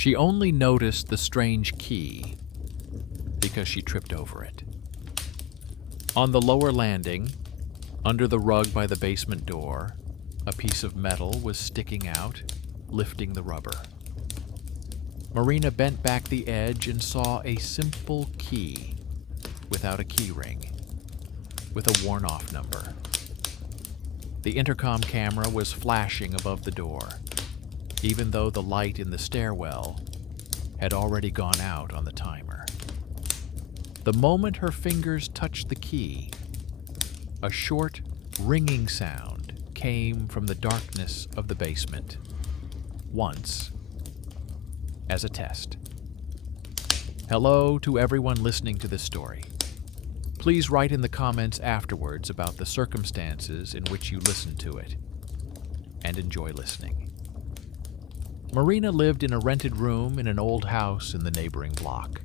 She only noticed the strange key because she tripped over it. On the lower landing, under the rug by the basement door, a piece of metal was sticking out, lifting the rubber. Marina bent back the edge and saw a simple key without a key ring, with a worn-off number. The intercom camera was flashing above the door, even though the light in the stairwell had already gone out on the timer. The moment her fingers touched the key, a short, ringing sound came from the darkness of the basement. Once, as a test. Hello to everyone listening to this story. Please write in the comments afterwards about the circumstances in which you listened to it, and enjoy listening. Marina lived in a rented room in an old house in the neighboring block.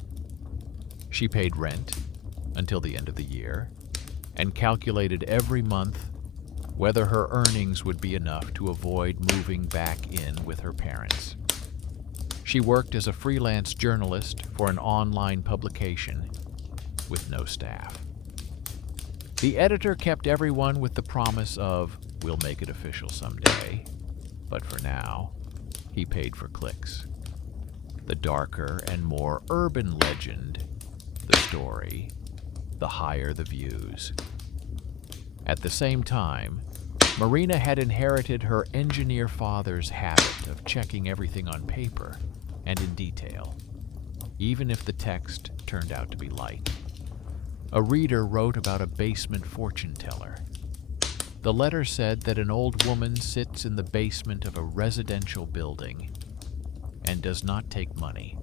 She paid rent until the end of the year and calculated every month whether her earnings would be enough to avoid moving back in with her parents. She worked as a freelance journalist for an online publication with no staff. The editor kept everyone with the promise of, "We'll make it official someday," but for now, he paid for clicks. The darker and more urban legend, the story, the higher the views. At the same time, Marina had inherited her engineer father's habit of checking everything on paper and in detail, even if the text turned out to be light. A reader wrote about a basement fortune teller. The letter said that an old woman sits in the basement of a residential building and does not take money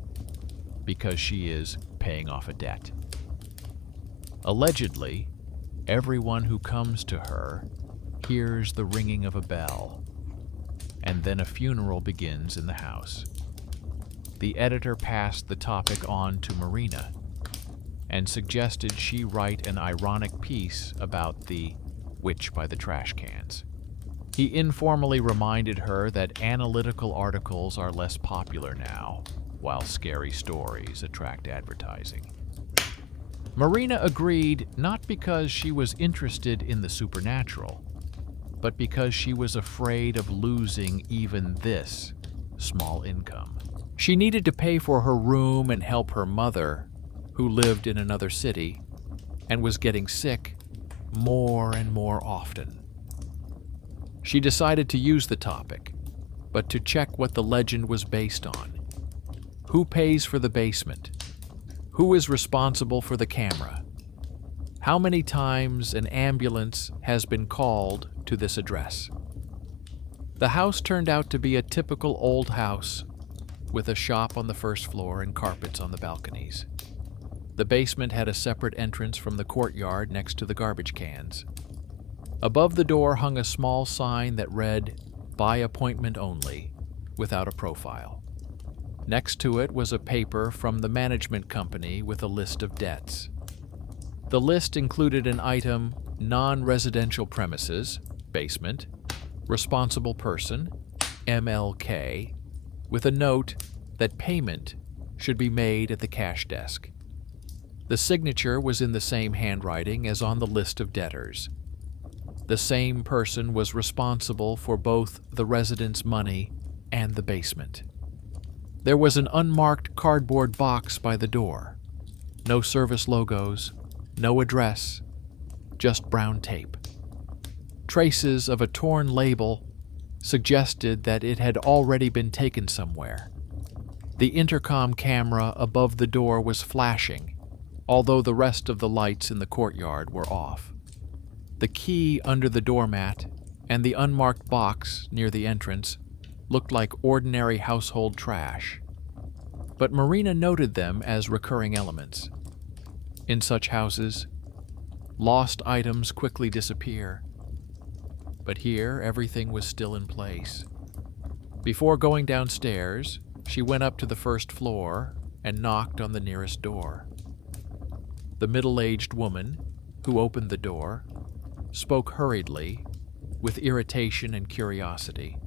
because she is paying off a debt. Allegedly, everyone who comes to her hears the ringing of a bell, and then a funeral begins in the house. The editor passed the topic on to Marina and suggested she write an ironic piece about the witch by the trash cans. He informally reminded her that analytical articles are less popular now, while scary stories attract advertising. Marina agreed not because she was interested in the supernatural, but because she was afraid of losing even this small income. She needed to pay for her room and help her mother, who lived in another city and was getting sick more and more often. She decided to use the topic, but to check what the legend was based on. Who pays for the basement? Who is responsible for the camera? How many times an ambulance has been called to this address? The house turned out to be a typical old house with a shop on the first floor and carpets on the balconies. The basement had a separate entrance from the courtyard next to the garbage cans. Above the door hung a small sign that read, "By appointment only," without a profile. Next to it was a paper from the management company with a list of debts. The list included an item, non-residential premises, basement, responsible person, MLK, with a note that payment should be made at the cash desk. The signature was in the same handwriting as on the list of debtors. The same person was responsible for both the residents' money and the basement. There was an unmarked cardboard box by the door. No service logos, no address, just brown tape. Traces of a torn label suggested that it had already been taken somewhere. The intercom camera above the door was flashing, although the rest of the lights in the courtyard were off. The key under the doormat and the unmarked box near the entrance looked like ordinary household trash, but Marina noted them as recurring elements. In such houses, lost items quickly disappear, but here everything was still in place. Before going downstairs, she went up to the first floor and knocked on the nearest door. The middle-aged woman, who opened the door, spoke hurriedly, with irritation and curiosity.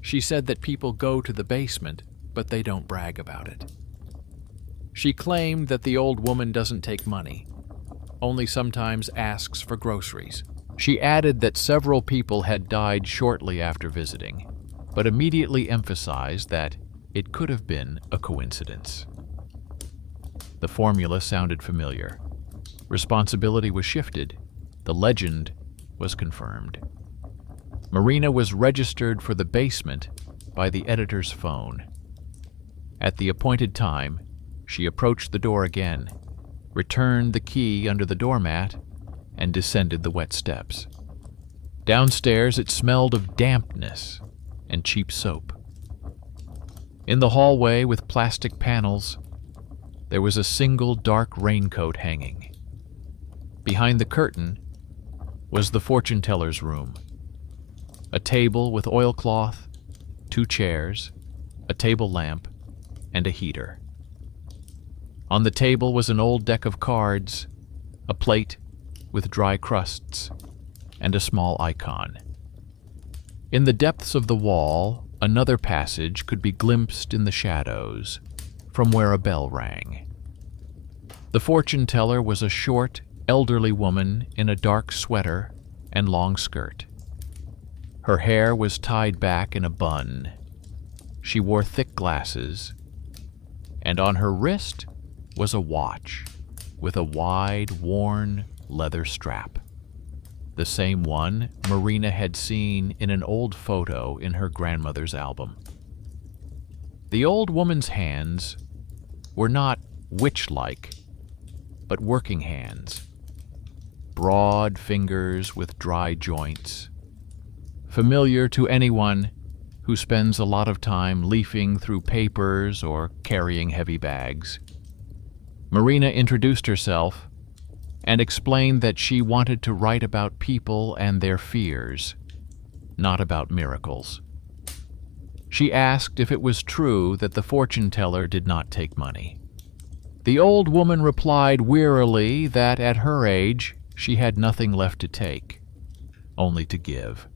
She said that people go to the basement but they don't brag about it. She claimed that the old woman doesn't take money, only sometimes asks for groceries. She added that several people had died shortly after visiting, but immediately emphasized that it could have been a coincidence. The formula sounded familiar. Responsibility was shifted. The legend was confirmed. Marina was registered for the basement by the editor's phone. At the appointed time, she approached the door again, returned the key under the doormat, and descended the wet steps. Downstairs, it smelled of dampness and cheap soap. In the hallway with plastic panels, there was a single dark raincoat hanging. Behind the curtain was the fortune teller's room. A table with oilcloth, 2 chairs, a table lamp, and a heater. On the table was an old deck of cards, a plate with dry crusts, and a small icon. In the depths of the wall, another passage could be glimpsed in the shadows, from where a bell rang. The fortune teller was a short, elderly woman in a dark sweater and long skirt. Her hair was tied back in a bun. She wore thick glasses, and on her wrist was a watch with a wide, worn leather strap, the same one Marina had seen in an old photo in her grandmother's album. The old woman's hands were not witch-like, but working hands, broad fingers with dry joints, familiar to anyone who spends a lot of time leafing through papers or carrying heavy bags. Marina introduced herself and explained that she wanted to write about people and their fears, not about miracles. She asked if it was true that the fortune teller did not take money. The old woman replied wearily that at her age she had nothing left to take, only to give.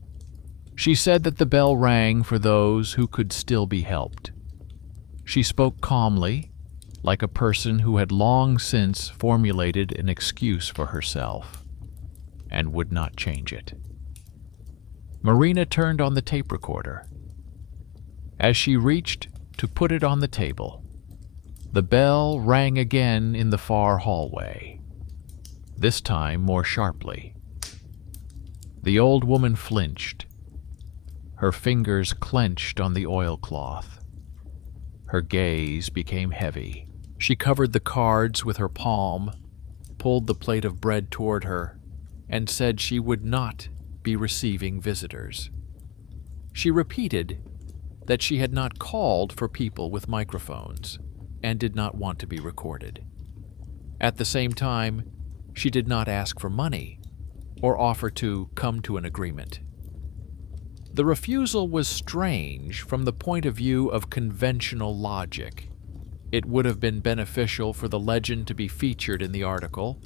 She said that the bell rang for those who could still be helped. She spoke calmly, like a person who had long since formulated an excuse for herself and would not change it. Marina turned on the tape recorder. As she reached to put it on the table, the bell rang again in the far hallway, this time more sharply. The old woman flinched. Her fingers clenched on the oilcloth. Her gaze became heavy. She covered the cards with her palm, pulled the plate of bread toward her, and said she would not be receiving visitors. She repeated that she had not called for people with microphones and did not want to be recorded. At the same time, she did not ask for money or offer to come to an agreement. The refusal was strange from the point of view of conventional logic. It would have been beneficial for the legend to be featured in the article,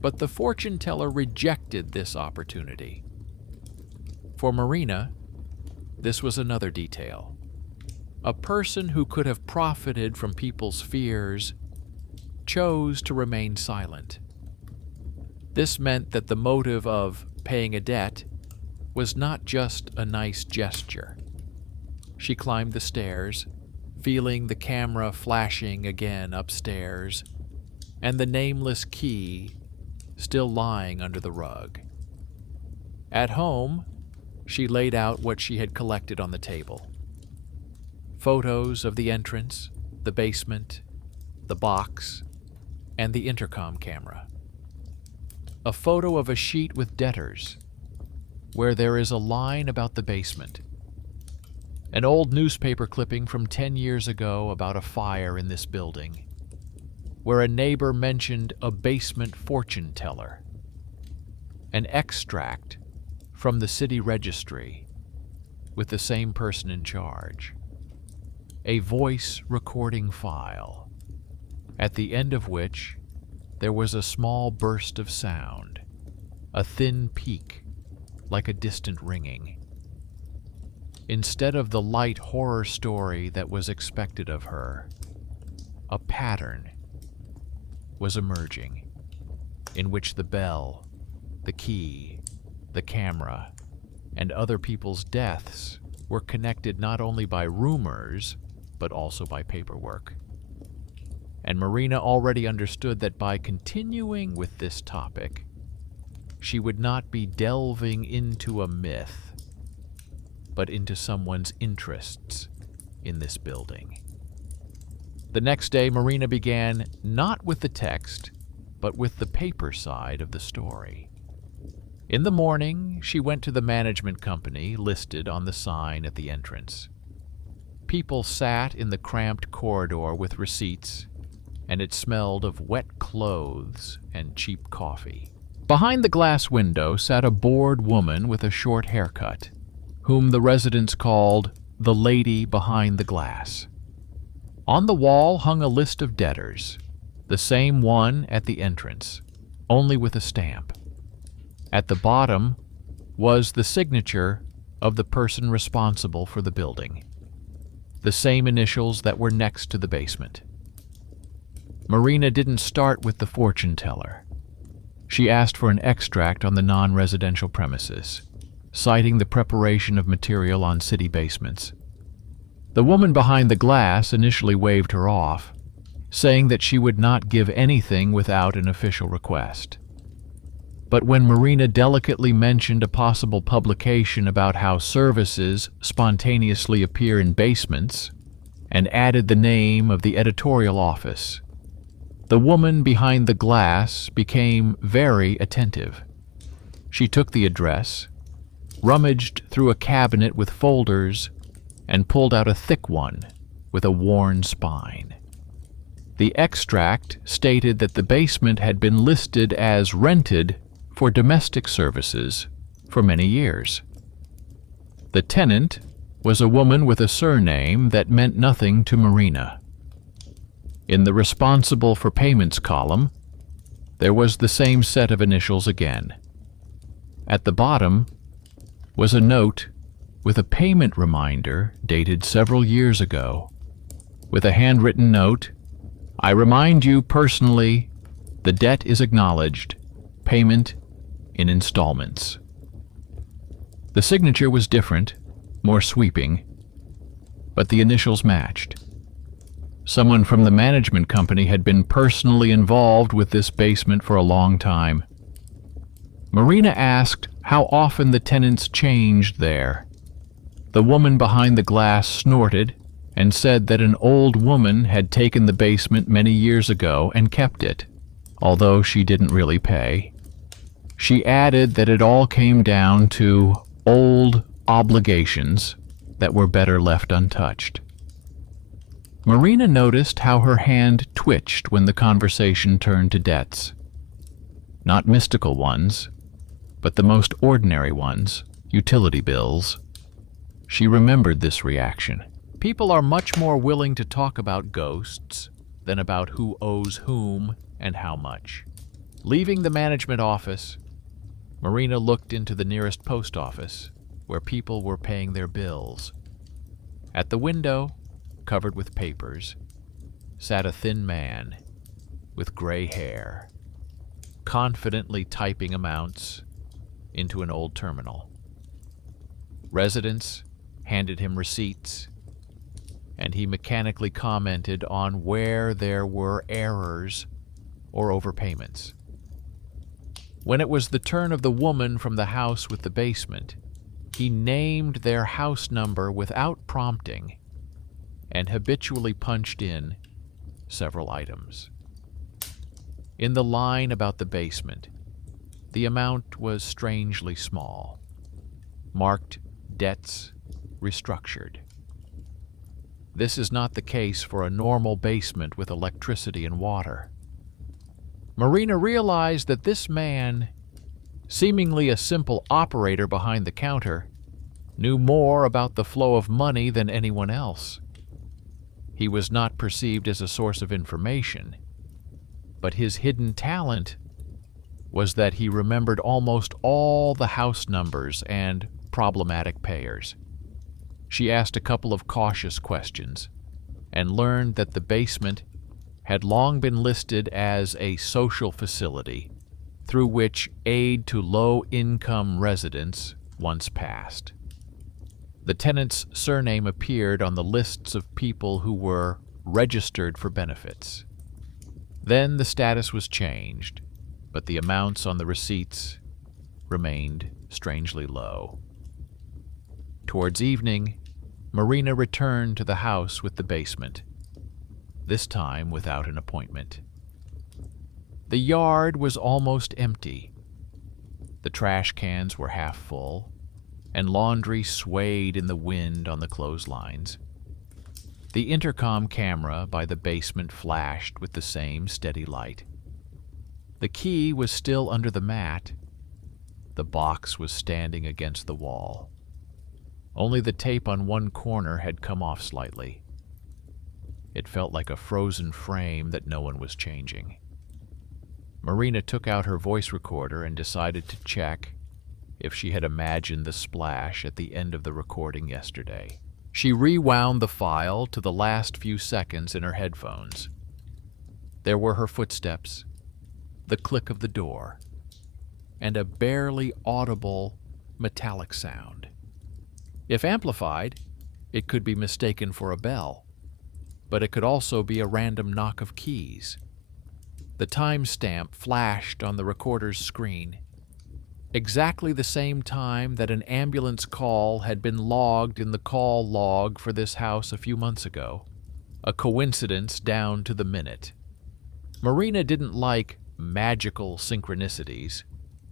but the fortune teller rejected this opportunity. For Marina, this was another detail. A person who could have profited from people's fears chose to remain silent. This meant that the motive of paying a debt was not just a nice gesture. She climbed the stairs, feeling the camera flashing again upstairs, and the nameless key still lying under the rug. At home, she laid out what she had collected on the table. Photos of the entrance, the basement, the box, and the intercom camera. A photo of a sheet with debtors, where there is a line about the basement. An old newspaper clipping from 10 years ago about a fire in this building, where a neighbor mentioned a basement fortune teller. An extract from the city registry with the same person in charge. A voice recording file, at the end of which there was a small burst of sound, a thin peak like a distant ringing. Instead of the light horror story that was expected of her, a pattern was emerging in which the bell, the key, the camera, and other people's deaths were connected not only by rumors, but also by paperwork. And Marina already understood that by continuing with this topic, she would not be delving into a myth, but into someone's interests in this building. The next day, Marina began not with the text, but with the paper side of the story. In the morning, she went to the management company listed on the sign at the entrance. People sat in the cramped corridor with receipts, and it smelled of wet clothes and cheap coffee. Behind the glass window sat a bored woman with a short haircut, whom the residents called the lady behind the glass. On the wall hung a list of debtors, the same one at the entrance, only with a stamp. At the bottom was the signature of the person responsible for the building, the same initials that were next to the basement. Marina didn't start with the fortune teller. She asked for an extract on the non-residential premises, citing the preparation of material on city basements. The woman behind the glass initially waved her off, saying that she would not give anything without an official request. But when Marina delicately mentioned a possible publication about how services spontaneously appear in basements, and added the name of the editorial office, the woman behind the glass became very attentive. She took the address, rummaged through a cabinet with folders, and pulled out a thick one with a worn spine. The extract stated that the basement had been listed as rented for domestic services for many years. The tenant was a woman with a surname that meant nothing to Marina. In the responsible for payments column, there was the same set of initials again. At the bottom was a note with a payment reminder dated several years ago, with a handwritten note, "I remind you personally, the debt is acknowledged, payment in installments." The signature was different, more sweeping, but the initials matched. Someone from the management company had been personally involved with this basement for a long time. Marina asked how often the tenants changed there. The woman behind the glass snorted and said that an old woman had taken the basement many years ago and kept it, although she didn't really pay. She added that it all came down to old obligations that were better left untouched. Marina noticed how her hand twitched when the conversation turned to debts. Not mystical ones, but the most ordinary ones, utility bills. She remembered this reaction. People are much more willing to talk about ghosts than about who owes whom and how much. Leaving the management office, Marina looked into the nearest post office, where people were paying their bills. At the window, covered with papers, sat a thin man with gray hair, confidently typing amounts into an old terminal. Residents handed him receipts, and he mechanically commented on where there were errors or overpayments. When it was the turn of the woman from the house with the basement, he named their house number without prompting and habitually punched in several items. In the line about the basement, the amount was strangely small, marked debts restructured. This is not the case for a normal basement with electricity and water. Marina realized that this man, seemingly a simple operator behind the counter, knew more about the flow of money than anyone else. He was not perceived as a source of information, but his hidden talent was that he remembered almost all the house numbers and problematic payers. She asked a couple of cautious questions and learned that the basement had long been listed as a social facility through which aid to low-income residents once passed. The tenant's surname appeared on the lists of people who were registered for benefits. Then the status was changed, but the amounts on the receipts remained strangely low. Towards evening, Marina returned to the house with the basement, this time without an appointment. The yard was almost empty. The trash cans were half full, and laundry swayed in the wind on the clotheslines. The intercom camera by the basement flashed with the same steady light. The key was still under the mat. The box was standing against the wall. Only the tape on one corner had come off slightly. It felt like a frozen frame that no one was changing. Marina took out her voice recorder and decided to check if she had imagined the splash at the end of the recording yesterday. She rewound the file to the last few seconds in her headphones. There were her footsteps, the click of the door, and a barely audible metallic sound. If amplified, it could be mistaken for a bell, but it could also be a random knock of keys. The timestamp flashed on the recorder's screen, exactly the same time that an ambulance call had been logged in the call log for this house a few months ago. A coincidence down to the minute. Marina didn't like magical synchronicities,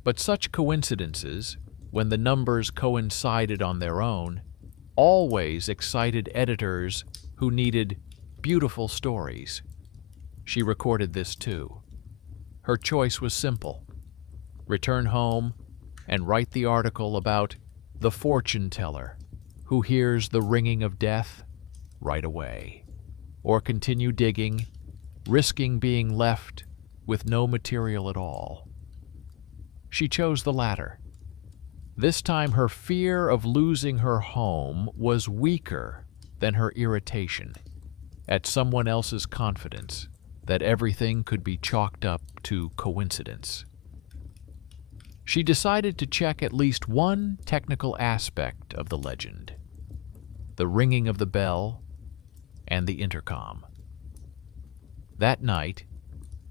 but such coincidences, when the numbers coincided on their own, always excited editors who needed beautiful stories. She recorded this too. Her choice was simple: return home and write the article about the fortune teller who hears the ringing of death right away, or continue digging, risking being left with no material at all. She chose the latter. This time her fear of losing her home was weaker than her irritation at someone else's confidence that everything could be chalked up to coincidence. She decided to check at least one technical aspect of the legend: the ringing of the bell and the intercom. That night,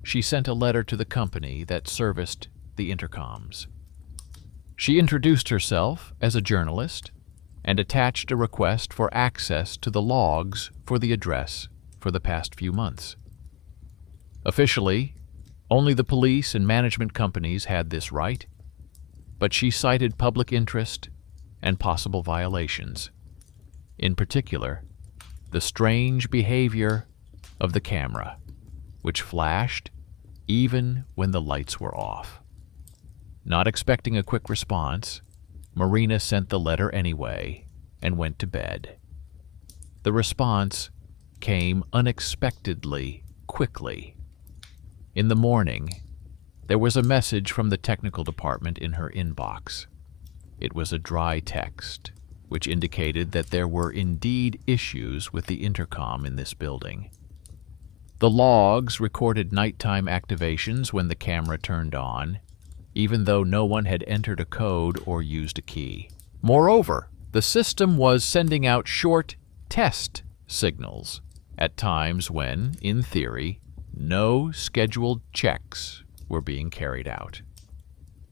she sent a letter to the company that serviced the intercoms. She introduced herself as a journalist and attached a request for access to the logs for the address for the past few months. Officially, only the police and management companies had this right, but she cited public interest and possible violations. In particular, the strange behavior of the camera, which flashed even when the lights were off. Not expecting a quick response, Marina sent the letter anyway and went to bed. The response came unexpectedly quickly. In the morning, there was a message from the technical department in her inbox. It was a dry text, which indicated that there were indeed issues with the intercom in this building. The logs recorded nighttime activations when the camera turned on, even though no one had entered a code or used a key. Moreover, the system was sending out short test signals at times when, in theory, no scheduled checks were being carried out.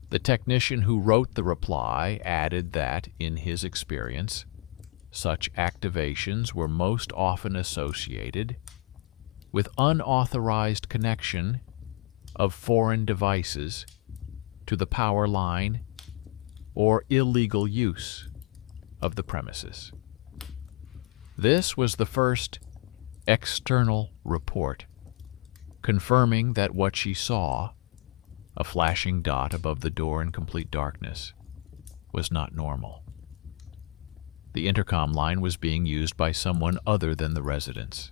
The technician who wrote the reply added that, in his experience, such activations were most often associated with unauthorized connection of foreign devices to the power line or illegal use of the premises. This was the first external report, confirming that what she saw, a flashing dot above the door in complete darkness, was not normal. The intercom line was being used by someone other than the residents.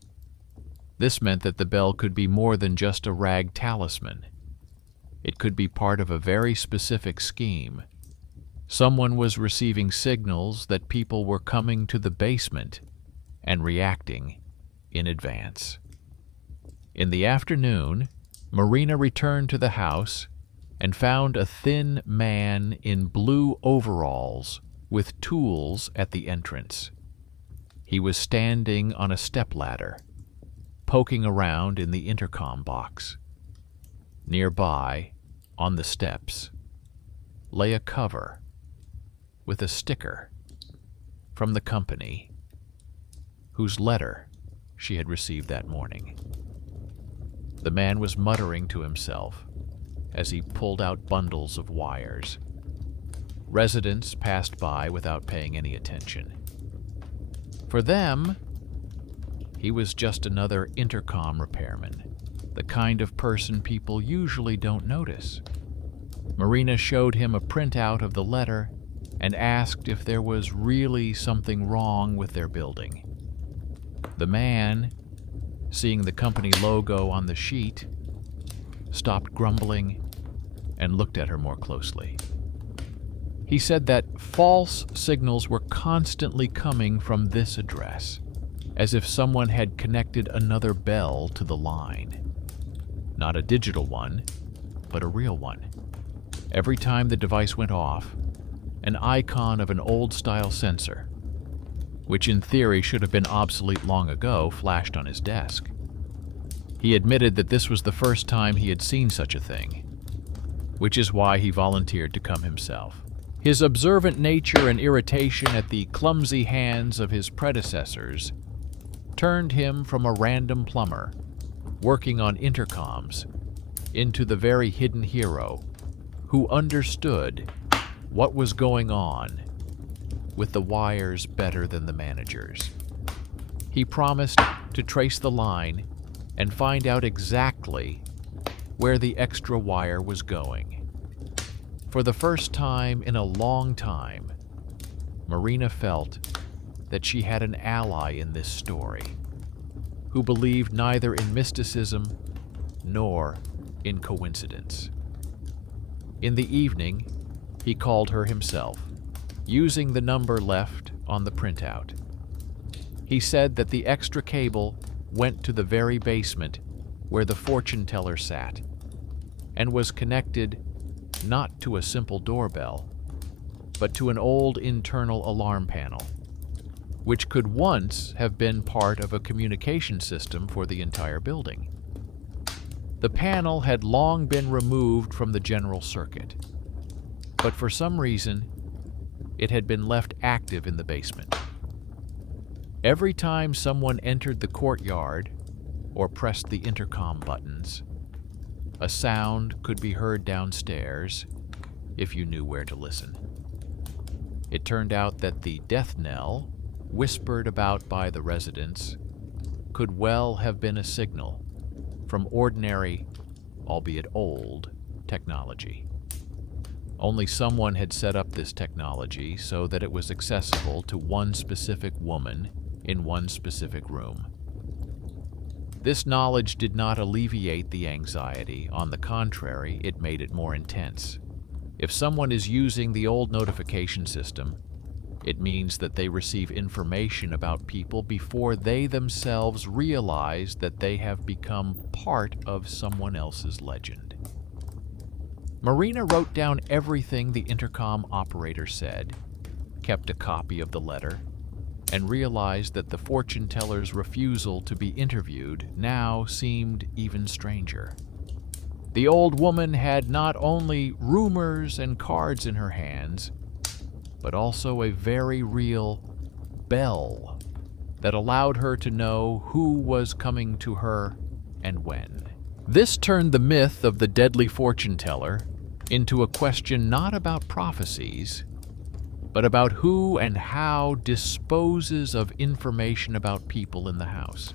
This meant that the bell could be more than just a rag talisman. It could be part of a very specific scheme, Someone was receiving signals that people were coming to the basement and reacting in advance. In the afternoon, Marina returned to the house and found a thin man in blue overalls with tools at the entrance. He was standing on a stepladder, poking around in the intercom box. Nearby, on the steps, lay a cover with a sticker from the company whose letter she had received that morning. The man was muttering to himself as he pulled out bundles of wires. Residents passed by without paying any attention. For them, he was just another intercom repairman, the kind of person people usually don't notice. Marina showed him a printout of the letter and asked if there was really something wrong with their building. The man, seeing the company logo on the sheet, stopped grumbling and looked at her more closely. He said that false signals were constantly coming from this address, as if someone had connected another bell to the line. Not a digital one, but a real one. Every time the device went off, an icon of an old-style sensor, which in theory should have been obsolete long ago, flashed on his desk. He admitted that this was the first time he had seen such a thing, which is why he volunteered to come himself. His observant nature and irritation at the clumsy hands of his predecessors turned him from a random plumber working on intercoms into the very hidden hero who understood what was going on with the wires better than the managers. He promised to trace the line and find out exactly where the extra wire was going. For the first time in a long time, Marina felt that she had an ally in this story who believed neither in mysticism nor in coincidence. In the evening, he called her himself, using the number left on the printout. He said that the extra cable went to the very basement where the fortune teller sat and was connected not to a simple doorbell, but to an old internal alarm panel, which could once have been part of a communication system for the entire building. The panel had long been removed from the general circuit, but for some reason, it had been left active in the basement. Every time someone entered the courtyard or pressed the intercom buttons, a sound could be heard downstairs if you knew where to listen. It turned out that the death knell, whispered about by the residents, could well have been a signal from ordinary, albeit old, technology. Only someone had set up this technology so that it was accessible to one specific woman in one specific room. This knowledge did not alleviate the anxiety. On the contrary, it made it more intense. If someone is using the old notification system, it means that they receive information about people before they themselves realize that they have become part of someone else's legend. Marina wrote down everything the intercom operator said, kept a copy of the letter, and realized that the fortune teller's refusal to be interviewed now seemed even stranger. The old woman had not only rumors and cards in her hands, but also a very real bell that allowed her to know who was coming to her and when. This turned the myth of the deadly fortune teller into a question not about prophecies, but about who and how disposes of information about people in the house.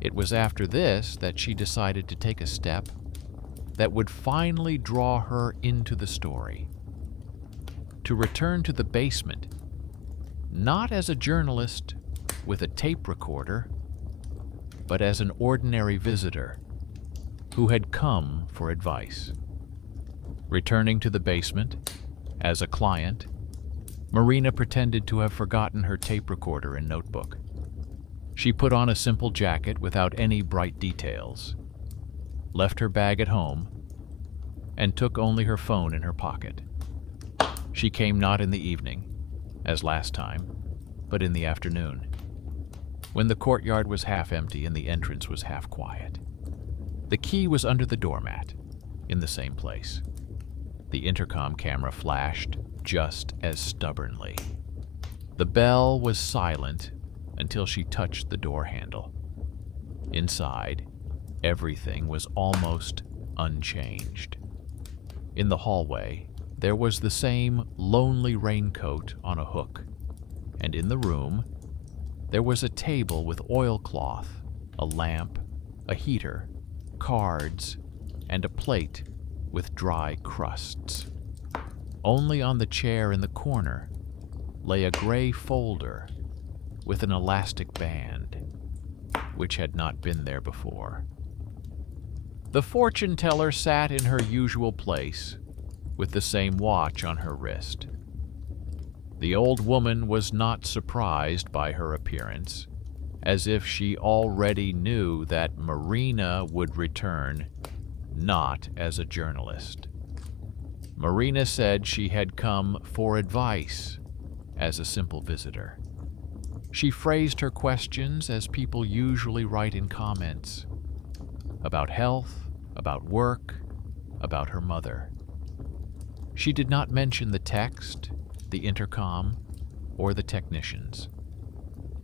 It was after this that she decided to take a step that would finally draw her into the story. To return to the basement, not as a journalist with a tape recorder, but as an ordinary visitor who had come for advice. Returning to the basement, As a client, Marina pretended to have forgotten her tape recorder and notebook. She put on a simple jacket without any bright details, left her bag at home, and took only her phone in her pocket. She came not in the evening, as last time, but in the afternoon, when the courtyard was half empty and the entrance was half quiet. The key was under the doormat, in the same place. The intercom camera flashed just as stubbornly. The bell was silent until she touched the door handle. Inside, everything was almost unchanged. In the hallway, there was the same lonely raincoat on a hook, and in the room, there was a table with oilcloth, a lamp, a heater, cards, and a plate with dry crusts. Only on the chair in the corner lay a gray folder with an elastic band, which had not been there before. The fortune teller sat in her usual place, with the same watch on her wrist. The old woman was not surprised by her appearance, as if she already knew that Marina would return, not as a journalist. Marina said she had come for advice as a simple visitor. She phrased her questions as people usually write in comments, about health, about work, about her mother. She did not mention the text, the intercom, or the technicians.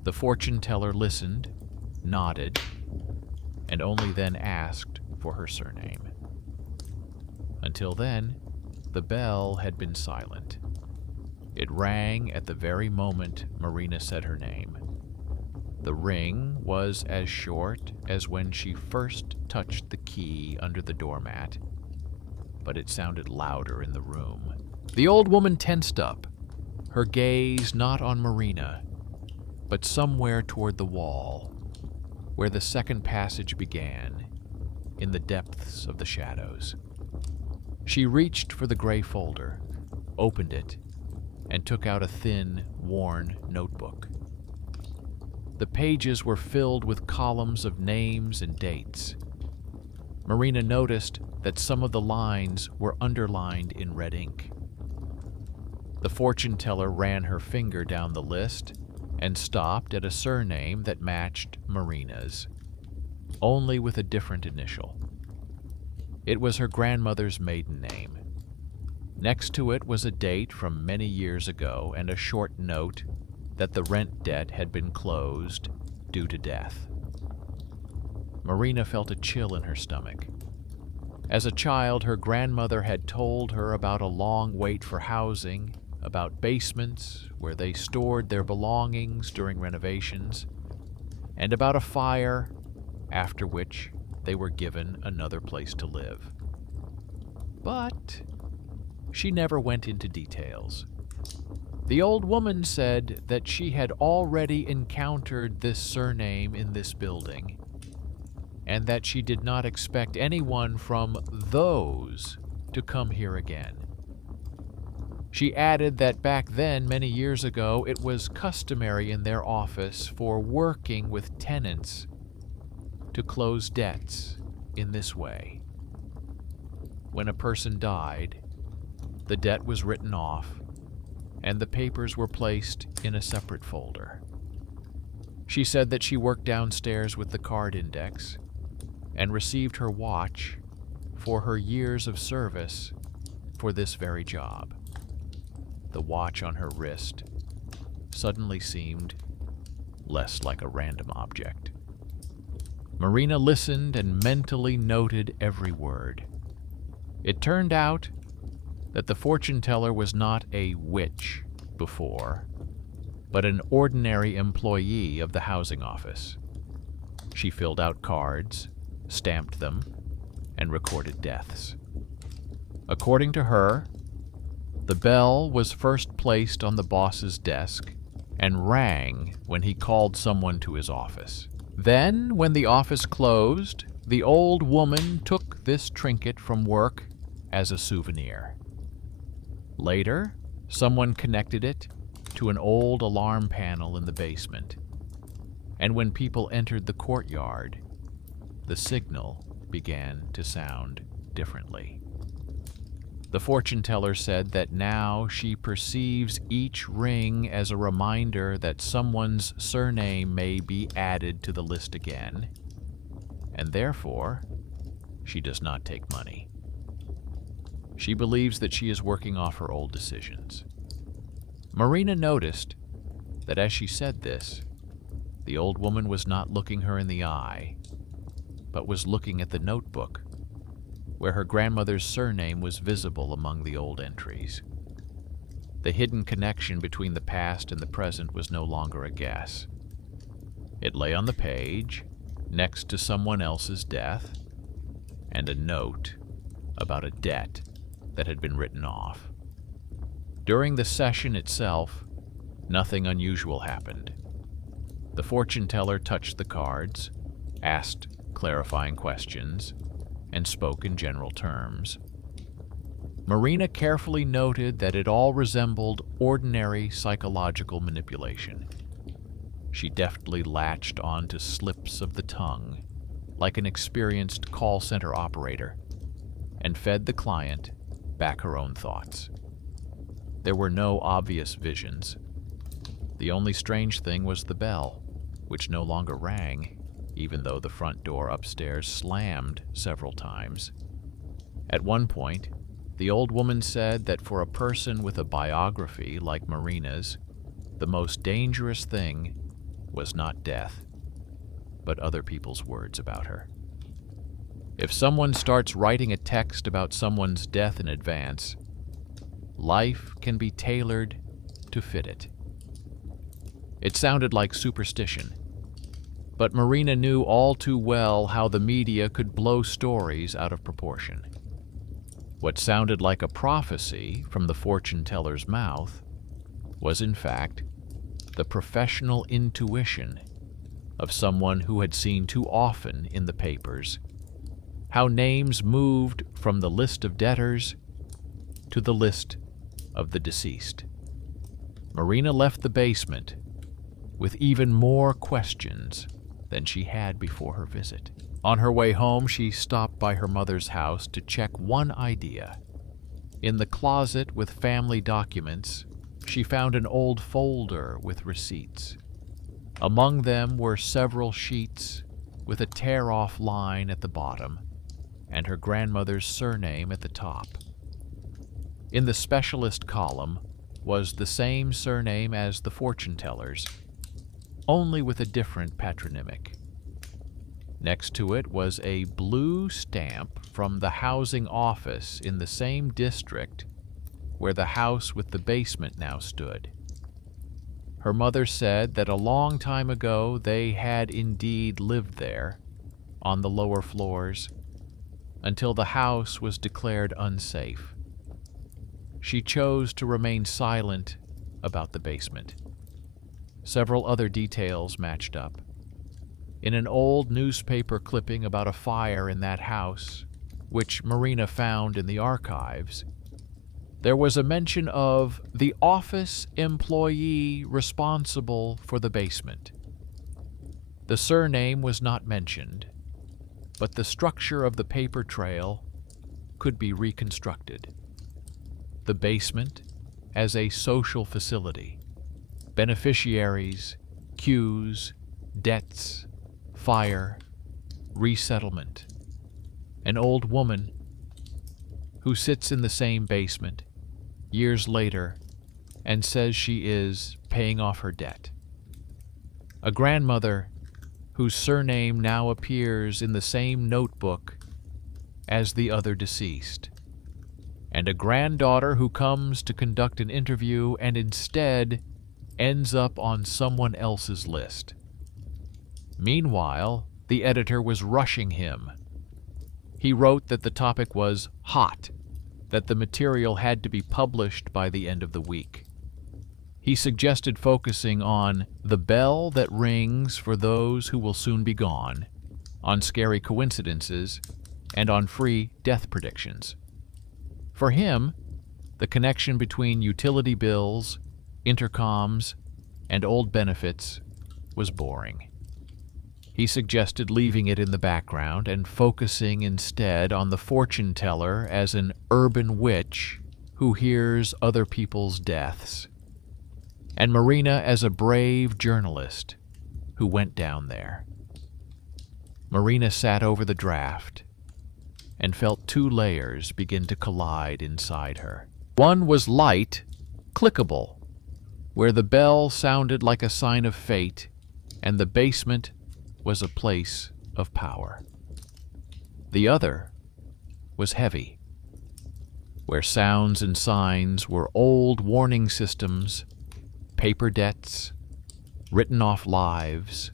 The fortune teller listened, nodded, and only then asked for her surname. Until then, the bell had been silent. It rang at the very moment Marina said her name. The ring was as short as when she first touched the key under the doormat, but it sounded louder in the room. The old woman tensed up, her gaze not on Marina, but somewhere toward the wall, where the second passage began, in the depths of the shadows. She reached for the gray folder, opened it, and took out a thin, worn notebook. The pages were filled with columns of names and dates. Marina noticed that some of the lines were underlined in red ink. The fortune teller ran her finger down the list and stopped at a surname that matched Marina's, only with a different initial. It was her grandmother's maiden name. Next to it was a date from many years ago and a short note that the rent debt had been closed due to death. Marina felt a chill in her stomach. As a child, her grandmother had told her about a long wait for housing, about basements where they stored their belongings during renovations, and about a fire after which they were given another place to live. But she never went into details. The old woman said that she had already encountered this surname in this building, and that she did not expect anyone from those to come here again. She added that back then, many years ago, it was customary in their office for working with tenants to close debts in this way. When a person died, the debt was written off, and the papers were placed in a separate folder. She said that she worked downstairs with the card index and received her watch for her years of service for this very job. The watch on her wrist suddenly seemed less like a random object. Marina listened and mentally noted every word. It turned out that the fortune teller was not a witch before, but an ordinary employee of the housing office. She filled out cards, stamped them, and recorded deaths. According to her, the bell was first placed on the boss's desk and rang when he called someone to his office. Then, when the office closed, the old woman took this trinket from work as a souvenir. Later, someone connected it to an old alarm panel in the basement, and when people entered the courtyard, the signal began to sound differently. The fortune teller said that now she perceives each ring as a reminder that someone's surname may be added to the list again, and therefore, she does not take money. She believes that she is working off her old decisions. Marina noticed that as she said this, the old woman was not looking her in the eye, but was looking at the notebook where her grandmother's surname was visible among the old entries. The hidden connection between the past and the present was no longer a guess. It lay on the page, next to someone else's death, and a note about a debt that had been written off. During the session itself, nothing unusual happened. The fortune teller touched the cards, asked clarifying questions, and spoke in general terms. Marina carefully noted that it all resembled ordinary psychological manipulation. She deftly latched onto slips of the tongue, like an experienced call center operator, and fed the client back her own thoughts. There were no obvious visions. The only strange thing was the bell, which no longer rang, even though the front door upstairs slammed several times. At one point, the old woman said that for a person with a biography like Marina's, the most dangerous thing was not death, but other people's words about her. If someone starts writing a text about someone's death in advance, life can be tailored to fit it. It sounded like superstition, but Marina knew all too well how the media could blow stories out of proportion. What sounded like a prophecy from the fortune teller's mouth was, in fact, the professional intuition of someone who had seen too often in the papers how names moved from the list of debtors to the list of the deceased. Marina left the basement with even more questions than she had before her visit. On her way home, she stopped by her mother's house to check one idea. In the closet with family documents, she found an old folder with receipts. Among them were several sheets with a tear-off line at the bottom and her grandmother's surname at the top. In the specialist column was the same surname as the fortune teller's, only with a different patronymic. Next to it was a blue stamp from the housing office in the same district where the house with the basement now stood. Her mother said that a long time ago they had indeed lived there, on the lower floors, until the house was declared unsafe. She chose to remain silent about the basement. Several other details matched up. In an old newspaper clipping about a fire in that house, which Marina found in the archives, there was a mention of the office employee responsible for the basement. The surname was not mentioned, but the structure of the paper trail could be reconstructed. The basement as a social facility, beneficiaries, queues, debts, fire, resettlement. An old woman who sits in the same basement years later and says she is paying off her debt. A grandmother whose surname now appears in the same notebook as the other deceased. And a granddaughter who comes to conduct an interview and instead ends up on someone else's list. Meanwhile, the editor was rushing him. He wrote that the topic was hot, that the material had to be published by the end of the week. He suggested focusing on the bell that rings for those who will soon be gone, on scary coincidences, and on free death predictions. For him, The connection between utility bills, intercoms, and old benefits was boring. He suggested leaving it in the background and focusing instead on the fortune teller as an urban witch who hears other people's deaths, and Marina as a brave journalist who went down there. Marina sat over the draft and felt two layers begin to collide inside her. One was light, clickable, where the bell sounded like a sign of fate, and the basement was a place of power. The other was heavy, where sounds and signs were old warning systems, paper debts, written-off lives,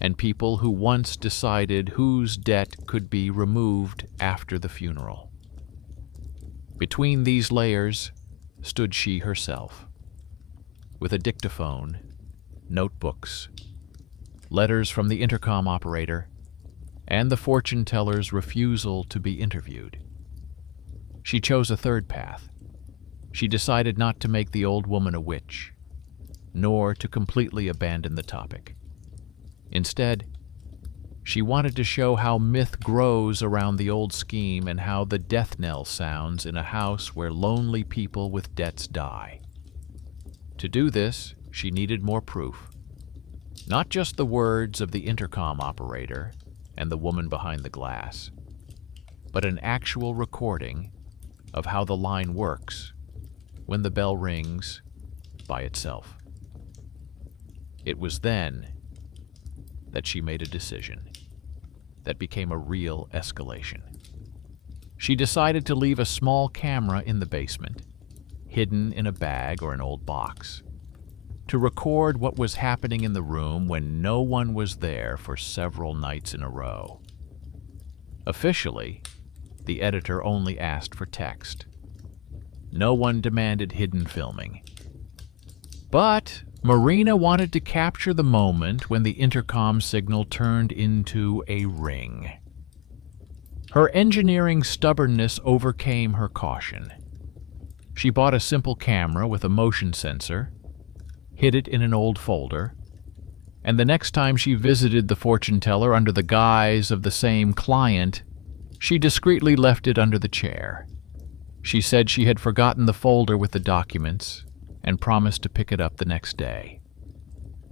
and people who once decided whose debt could be removed after the funeral. Between these layers stood she herself, with a dictaphone, notebooks, letters from the intercom operator, and the fortune teller's refusal to be interviewed. She chose a third path. She decided not to make the old woman a witch, nor to completely abandon the topic. Instead, she wanted to show how myth grows around the old scheme and how the death knell sounds in a house where lonely people with debts die. To do this, she needed more proof. Not just the words of the intercom operator and the woman behind the glass, but an actual recording of how the line works when the bell rings by itself. It was then that she made a decision that became a real escalation. She decided to leave a small camera in the basement, hidden in a bag or an old box, to record what was happening in the room when no one was there for several nights in a row. Officially, the editor only asked for text. No one demanded hidden filming. But Marina wanted to capture the moment when the intercom signal turned into a ring. Her engineering stubbornness overcame her caution. She bought a simple camera with a motion sensor, hid it in an old folder, and the next time she visited the fortune teller under the guise of the same client, she discreetly left it under the chair. She said she had forgotten the folder with the documents and promised to pick it up the next day.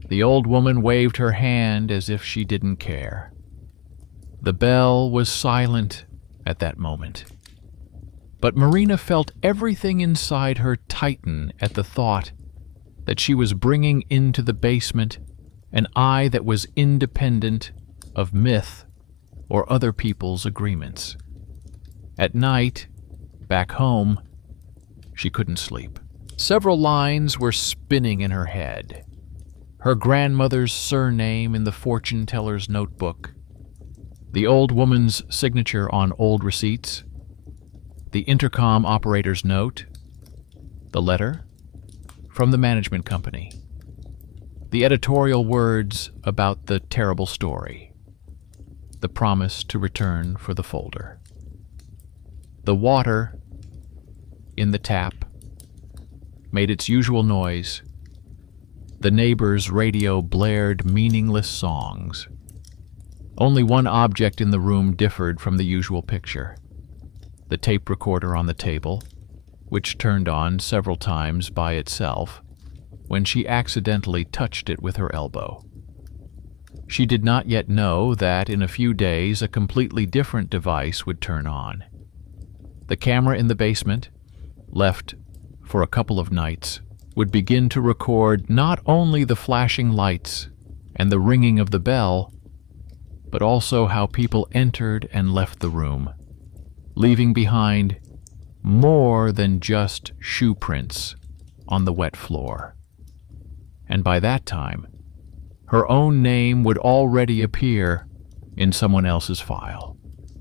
The old woman waved her hand as if she didn't care. The bell was silent at that moment. But Marina felt everything inside her tighten at the thought that she was bringing into the basement an eye that was independent of myth or other people's agreements. At night, back home, she couldn't sleep. Several lines were spinning in her head. Her grandmother's surname in the fortune teller's notebook, the old woman's signature on old receipts, the intercom operator's note, the letter from the management company, the editorial words about the terrible story, the promise to return for the folder. The water in the tap made its usual noise. The neighbor's radio blared meaningless songs. Only one object in the room differed from the usual picture: the tape recorder on the table, which turned on several times by itself when she accidentally touched it with her elbow. She did not yet know that in a few days a completely different device would turn on. The camera in the basement, left for a couple of nights, would begin to record not only the flashing lights and the ringing of the bell, but also how people entered and left the room, leaving behind more than just shoe prints on the wet floor. And by that time, her own name would already appear in someone else's file,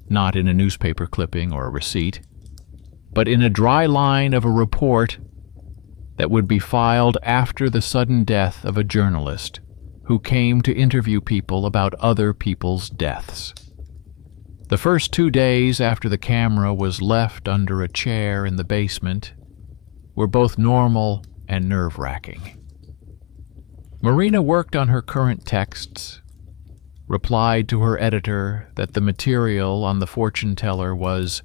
not in a newspaper clipping or a receipt, but in a dry line of a report that would be filed after the sudden death of a journalist who came to interview people about other people's deaths. The first 2 days after the camera was left under a chair in the basement were both normal and nerve-wracking. Marina worked on her current texts, replied to her editor that the material on the fortune teller was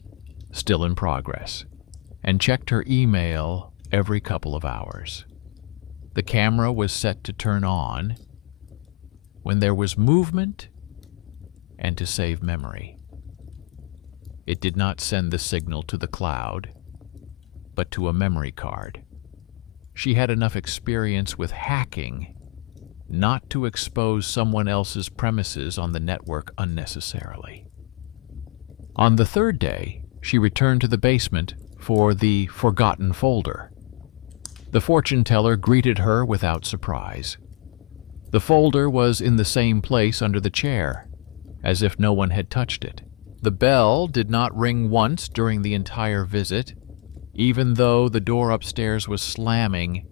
still in progress, and checked her email every couple of hours. The camera was set to turn on when there was movement and to save memory. It did not send the signal to the cloud, but to a memory card. She had enough experience with hacking not to expose someone else's premises on the network unnecessarily. On the third day, she returned to the basement for the forgotten folder. The fortune teller greeted her without surprise. The folder was in the same place under the chair, as if no one had touched it. The bell did not ring once during the entire visit, even though the door upstairs was slamming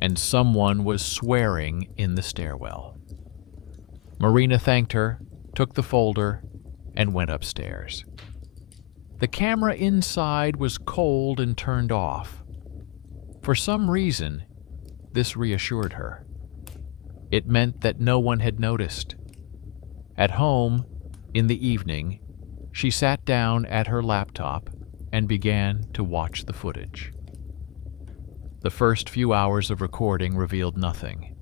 and someone was swearing in the stairwell. Marina thanked her, took the folder, and went upstairs. The camera inside was cold and turned off. For some reason, this reassured her. It meant that no one had noticed. At home, in the evening, she sat down at her laptop and began to watch the footage. The first few hours of recording revealed nothing.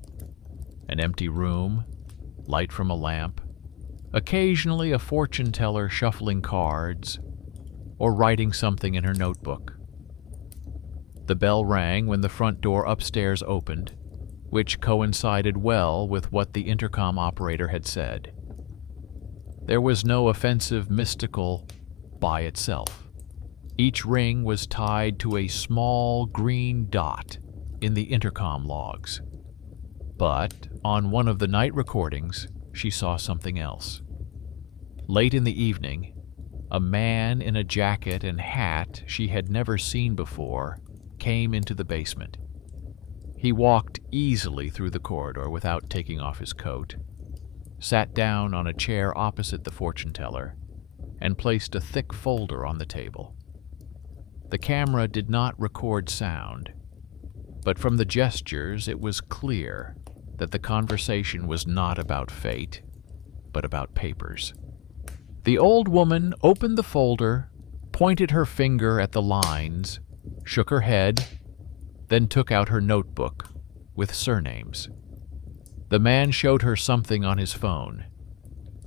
An empty room, light from a lamp, occasionally a fortune teller shuffling cards or writing something in her notebook. The bell rang when the front door upstairs opened, which coincided well with what the intercom operator had said. There was no offensive mystical by itself. Each ring was tied to a small green dot in the intercom logs. But on one of the night recordings, she saw something else. Late in the evening, a man in a jacket and hat she had never seen before came into the basement. He walked easily through the corridor without taking off his coat, sat down on a chair opposite the fortune teller, and placed a thick folder on the table. The camera did not record sound, but from the gestures it was clear that the conversation was not about fate, but about papers. The old woman opened the folder, pointed her finger at the lines, shook her head, then took out her notebook with surnames. The man showed her something on his phone.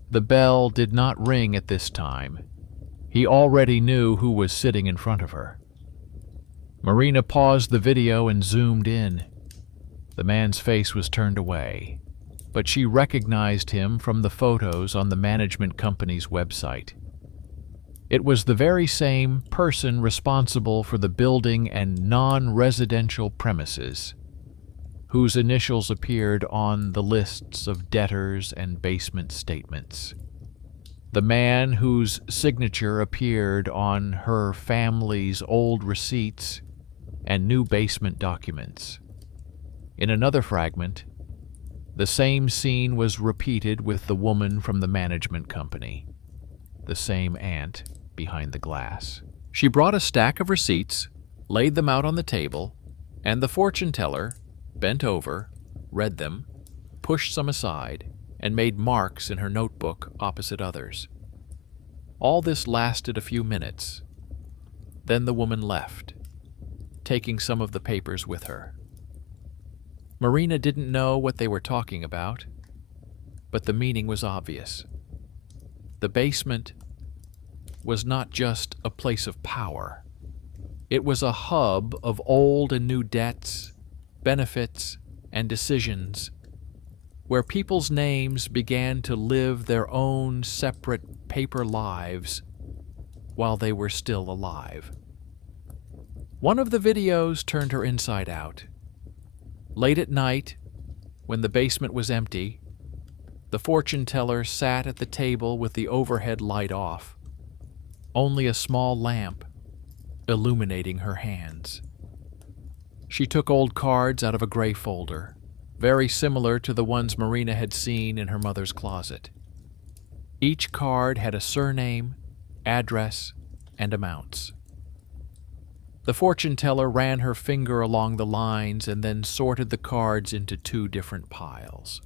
The bell did not ring at this time. He already knew who was sitting in front of her. Marina paused the video and zoomed in. The man's face was turned away, but she recognized him from the photos on the management company's website. It was the very same person responsible for the building and non-residential premises, whose initials appeared on the lists of debtors and basement statements. The man whose signature appeared on her family's old receipts and new basement documents. In another fragment, the same scene was repeated with the woman from the management company, the same aunt behind the glass. She brought a stack of receipts, laid them out on the table, and the fortune teller bent over, read them, pushed some aside, and made marks in her notebook opposite others. All this lasted a few minutes. Then the woman left, taking some of the papers with her. Marina didn't know what they were talking about, but the meaning was obvious. The basement was not just a place of power. It was a hub of old and new debts, benefits, and decisions, where people's names began to live their own separate paper lives while they were still alive. One of the videos turned her inside out. Late at night, when the basement was empty, the fortune teller sat at the table with the overhead light off, only a small lamp illuminating her hands. She took old cards out of a gray folder, very similar to the ones Marina had seen in her mother's closet. Each card had a surname, address, and amounts. The fortune teller ran her finger along the lines and then sorted the cards into two different piles.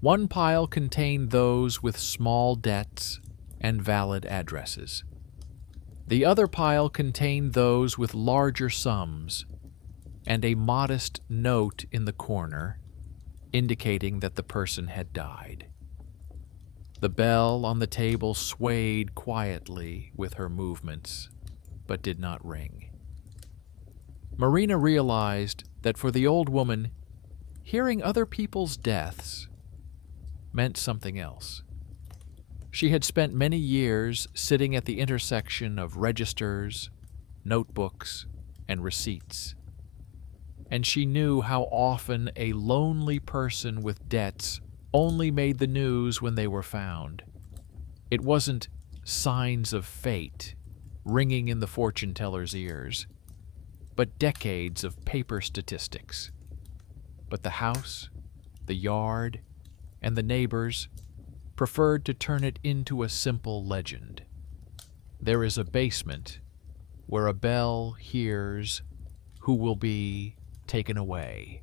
One pile contained those with small debts and valid addresses. The other pile contained those with larger sums and a modest note in the corner indicating that the person had died. The bell on the table swayed quietly with her movements, but did not ring. Marina realized that for the old woman, hearing other people's deaths meant something else. She had spent many years sitting at the intersection of registers, notebooks, and receipts, and she knew how often a lonely person with debts only made the news when they were found. It wasn't signs of fate ringing in the fortune teller's ears, but decades of paper statistics. But the house, the yard, and the neighbors preferred to turn it into a simple legend. There is a basement where a bell hears who will be taken away.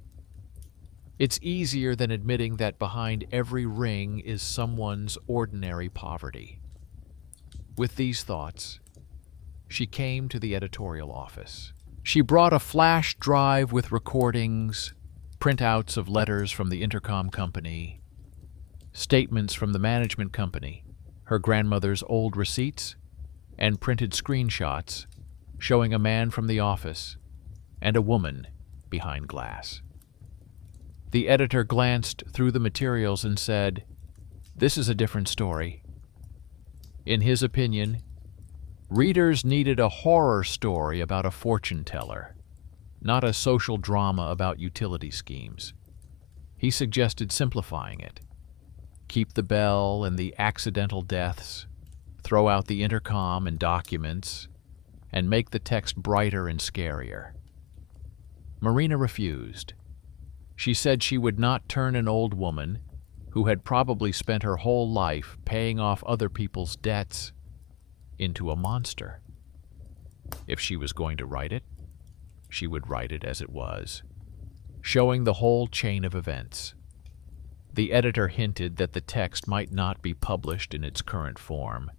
It's easier than admitting that behind every ring is someone's ordinary poverty. With these thoughts, she came to the editorial office. She brought a flash drive with recordings, printouts of letters from the intercom company, statements from the management company, her grandmother's old receipts, and printed screenshots showing a man from the office and a woman behind glass. The editor glanced through the materials and said, "This is a different story." In his opinion, readers needed a horror story about a fortune teller, not a social drama about utility schemes. He suggested simplifying it. Keep the bell and the accidental deaths, throw out the intercom and documents, and make the text brighter and scarier. Marina refused. She said she would not turn an old woman, who had probably spent her whole life paying off other people's debts, into a monster. If she was going to write it, she would write it as it was, showing the whole chain of events. The editor hinted that the text might not be published in its current form,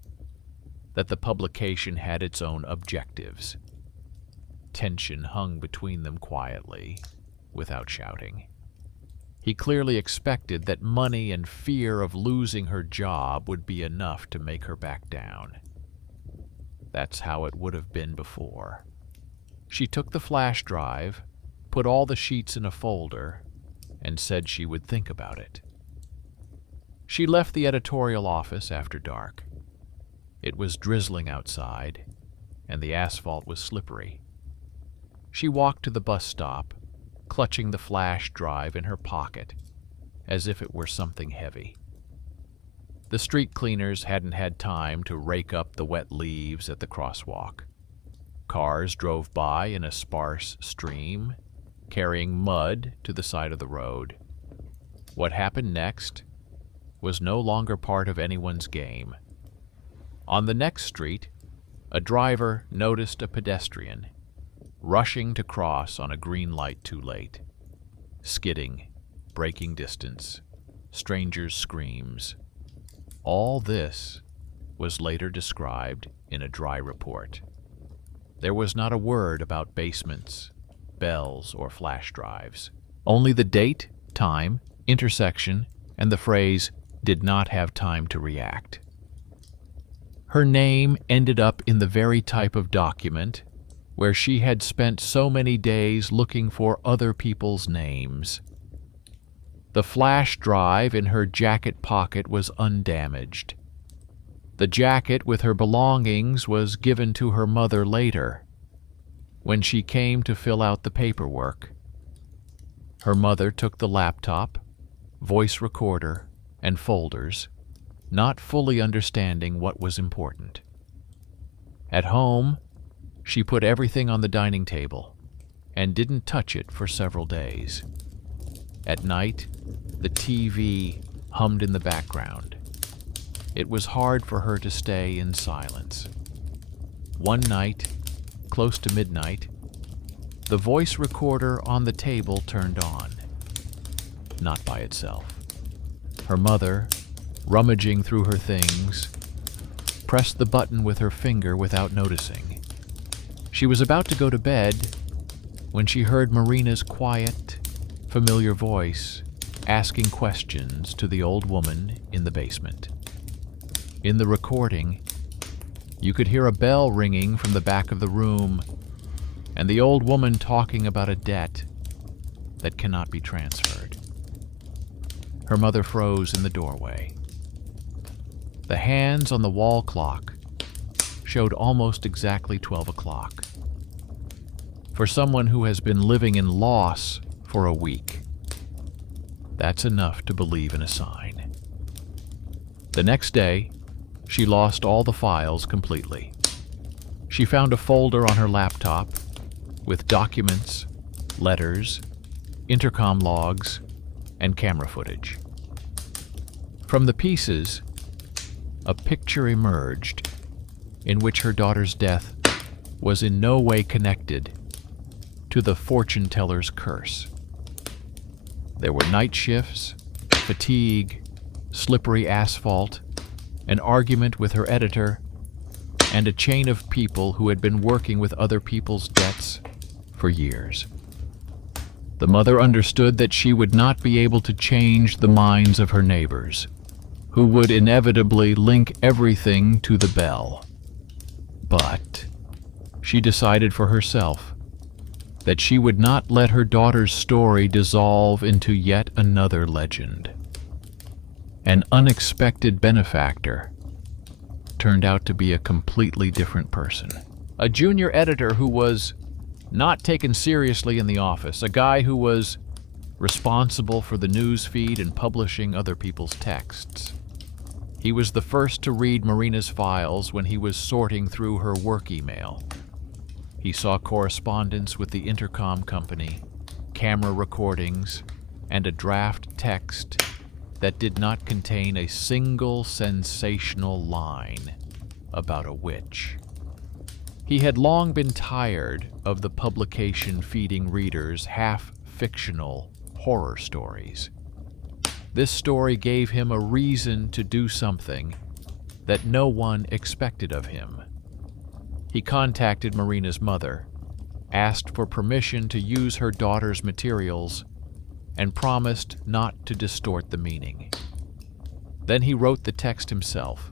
that the publication had its own objectives. Tension hung between them quietly, without shouting. He clearly expected that money and fear of losing her job would be enough to make her back down. That's how it would have been before. She took the flash drive, put all the sheets in a folder, and said she would think about it. She left the editorial office after dark. It was drizzling outside, and the asphalt was slippery. She walked to the bus stop, clutching the flash drive in her pocket, as if it were something heavy. The street cleaners hadn't had time to rake up the wet leaves at the crosswalk. Cars drove by in a sparse stream, carrying mud to the side of the road. What happened next was no longer part of anyone's game. On the next street, a driver noticed a pedestrian rushing to cross on a green light too late. Skidding, breaking distance, strangers' screams. All this was later described in a dry report. There was not a word about basements, bells, or flash drives. Only the date, time, intersection, and the phrase, "did not have time to react." Her name ended up in the very type of document where she had spent so many days looking for other people's names. The flash drive in her jacket pocket was undamaged. The jacket with her belongings was given to her mother later, when she came to fill out the paperwork. Her mother took the laptop, voice recorder, and folders, not fully understanding what was important. At home, she put everything on the dining table and didn't touch it for several days. At night, the TV hummed in the background. It was hard for her to stay in silence. One night, close to midnight, the voice recorder on the table turned on. Not by itself. Her mother, rummaging through her things, pressed the button with her finger without noticing. She was about to go to bed when she heard Marina's quiet, familiar voice asking questions to the old woman in the basement. In the recording, you could hear a bell ringing from the back of the room and the old woman talking about a debt that cannot be transferred. Her mother froze in the doorway. The hands on the wall clock showed almost exactly 12 o'clock. For someone who has been living in loss for a week, that's enough to believe in a sign. The next day, she lost all the files completely. She found a folder on her laptop with documents, letters, intercom logs, and camera footage. From the pieces, a picture emerged in which her daughter's death was in no way connected to the fortune teller's curse. There were night shifts, fatigue, slippery asphalt, an argument with her editor, and a chain of people who had been working with other people's debts for years. The mother understood that she would not be able to change the minds of her neighbors, who would inevitably link everything to the bell. But she decided for herself that she would not let her daughter's story dissolve into yet another legend. An unexpected benefactor turned out to be a completely different person. A junior editor who was not taken seriously in the office, a guy who was responsible for the news feed and publishing other people's texts. He was the first to read Marina's files when he was sorting through her work email. He saw correspondence with the intercom company, camera recordings, and a draft text that did not contain a single sensational line about a witch. He had long been tired of the publication feeding readers half-fictional horror stories. This story gave him a reason to do something that no one expected of him. He contacted Marina's mother, asked for permission to use her daughter's materials, and promised not to distort the meaning. Then he wrote the text himself,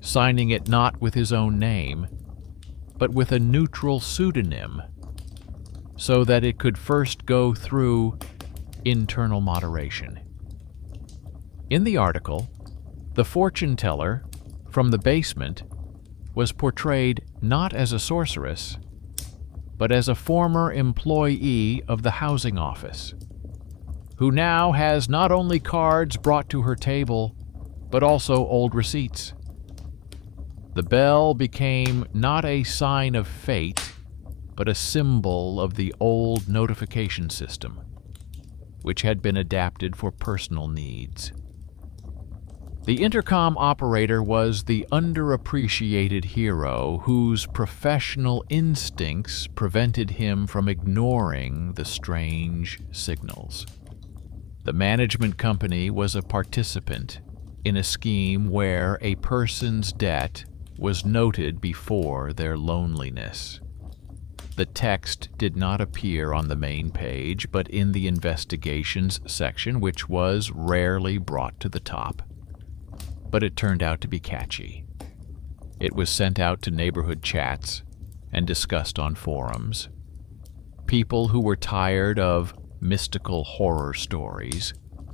signing it not with his own name, but with a neutral pseudonym, so that it could first go through internal moderation. In the article, the fortune teller from the basement was portrayed not as a sorceress, but as a former employee of the housing office, who now has not only cards brought to her table, but also old receipts. The bell became not a sign of fate, but a symbol of the old notification system, which had been adapted for personal needs. The intercom operator was the underappreciated hero whose professional instincts prevented him from ignoring the strange signals. The management company was a participant in a scheme where a person's debt was noted before their loneliness. The text did not appear on the main page, but in the investigations section, which was rarely brought to the top. But it turned out to be catchy. It was sent out to neighborhood chats and discussed on forums. People who were tired of mystical horror stories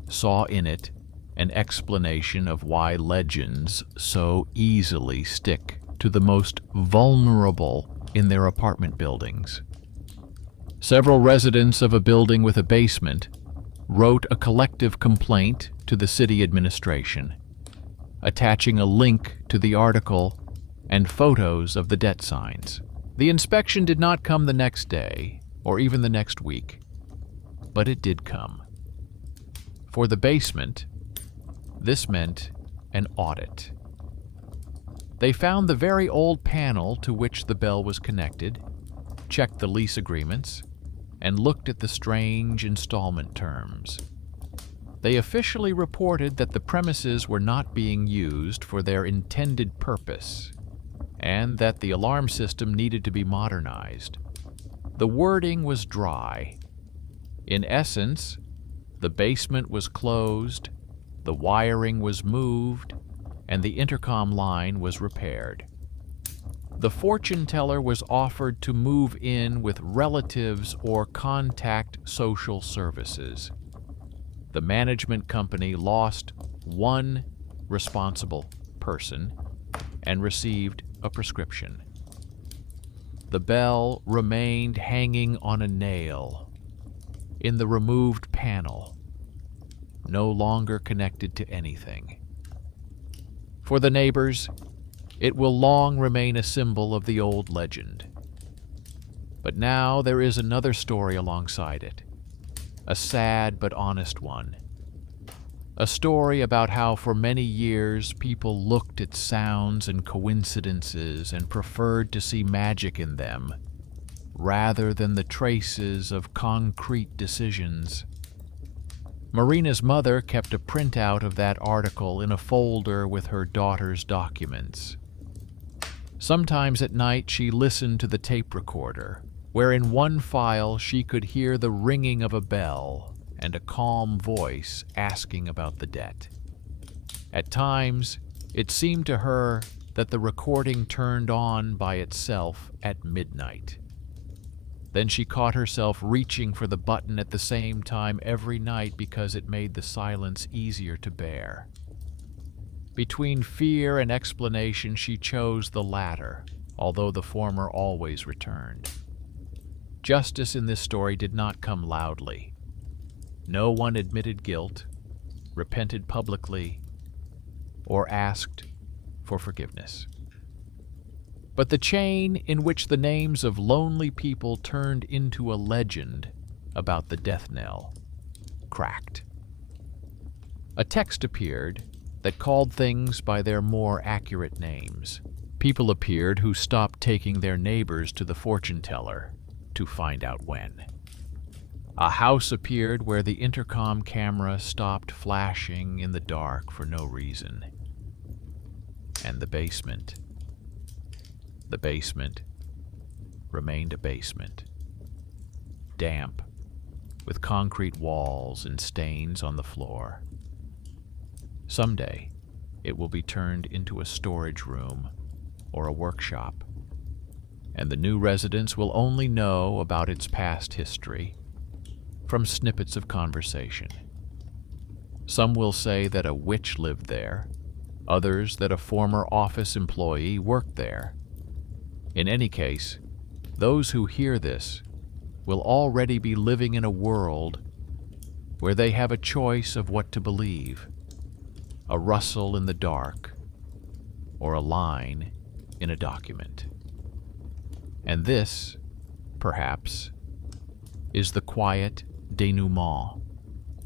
saw in it an explanation of why legends so easily stick to the most vulnerable in their apartment buildings. Several residents of a building with a basement wrote a collective complaint to the city administration, attaching a link to the article and photos of the debt signs. The inspection did not come the next day, or even the next week, but it did come. For the basement, this meant an audit. They found the very old panel to which the bell was connected, checked the lease agreements, and looked at the strange installment terms. They officially reported that the premises were not being used for their intended purpose, and that the alarm system needed to be modernized. The wording was dry. In essence, the basement was closed, the wiring was moved, and the intercom line was repaired. The fortune teller was offered to move in with relatives or contact social services. The management company lost one responsible person and received a prescription. The bell remained hanging on a nail in the removed panel, no longer connected to anything. For the neighbors, it will long remain a symbol of the old legend. But now there is another story alongside it, a sad but honest one. A story about how for many years people looked at sounds and coincidences and preferred to see magic in them, rather than the traces of concrete decisions. Marina's mother kept a printout of that article in a folder with her daughter's documents. Sometimes at night she listened to the tape recorder, where in one file she could hear the ringing of a bell and a calm voice asking about the debt. At times, it seemed to her that the recording turned on by itself at midnight. Then she caught herself reaching for the button at the same time every night because it made the silence easier to bear. Between fear and explanation, she chose the latter, although the former always returned. Justice in this story did not come loudly. No one admitted guilt, repented publicly, or asked for forgiveness. But the chain in which the names of lonely people turned into a legend about the death knell cracked. A text appeared that called things by their more accurate names. People appeared who stopped taking their neighbors to the fortune teller to find out when. A house appeared where the intercom camera stopped flashing in the dark for no reason. And the basement remained a basement. Damp, with concrete walls and stains on the floor. Someday, it will be turned into a storage room or a workshop, and the new residents will only know about its past history from snippets of conversation. Some will say that a witch lived there, others that a former office employee worked there. In any case, those who hear this will already be living in a world where they have a choice of what to believe: a rustle in the dark or a line in a document. And this, perhaps, is the quiet denouement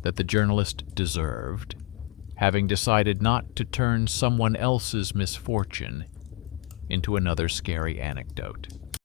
that the journalist deserved, having decided not to turn someone else's misfortune into another scary anecdote.